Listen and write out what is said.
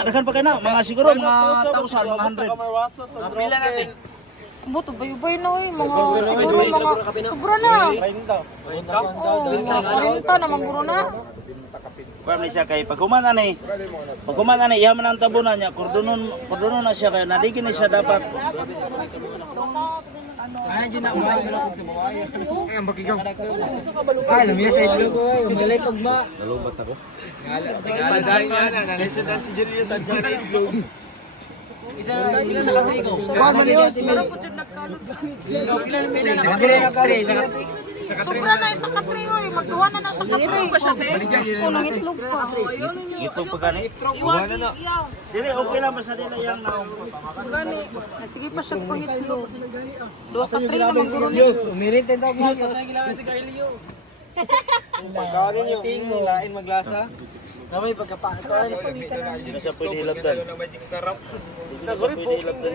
Daghan pa kayo na, mga siguro, mga 1,000, mga 100. Pila natin. Buto bay-bay na eh. Mga siguro mga sobra na. Oo, mga 40 na maguro na. Kuha ni siya kay pagkuman ani. Pagkuman ani yaman ang tabunan niya, kordonon kordonon na siya kay nadigin ni siya dapat. Ay, lumiya sa itlog ko ay. Umalay pag ma. Pagkain nga na, nalisod na si Julius sa itlog. Isa na na ko. Kuhan man ka dire na kami. Isa ka Sobra na isa ka tri oy. Magduha na na sa katri. pa siya te. Oo, nangitlog pa. Ito pa gani. Iwan na. Dili okay lang basta dili yang na. Gani. Sige pa siya pangitlog. Duha ka tri na maguro na. Diyos, umirit din daw mo. Sa kailangan si Carlio. Pagkain nyo. Lain maglasa. Namay pagkapakaon. Hindi na siya pwede hilabdan. Hindi na siya pwede hilabdan.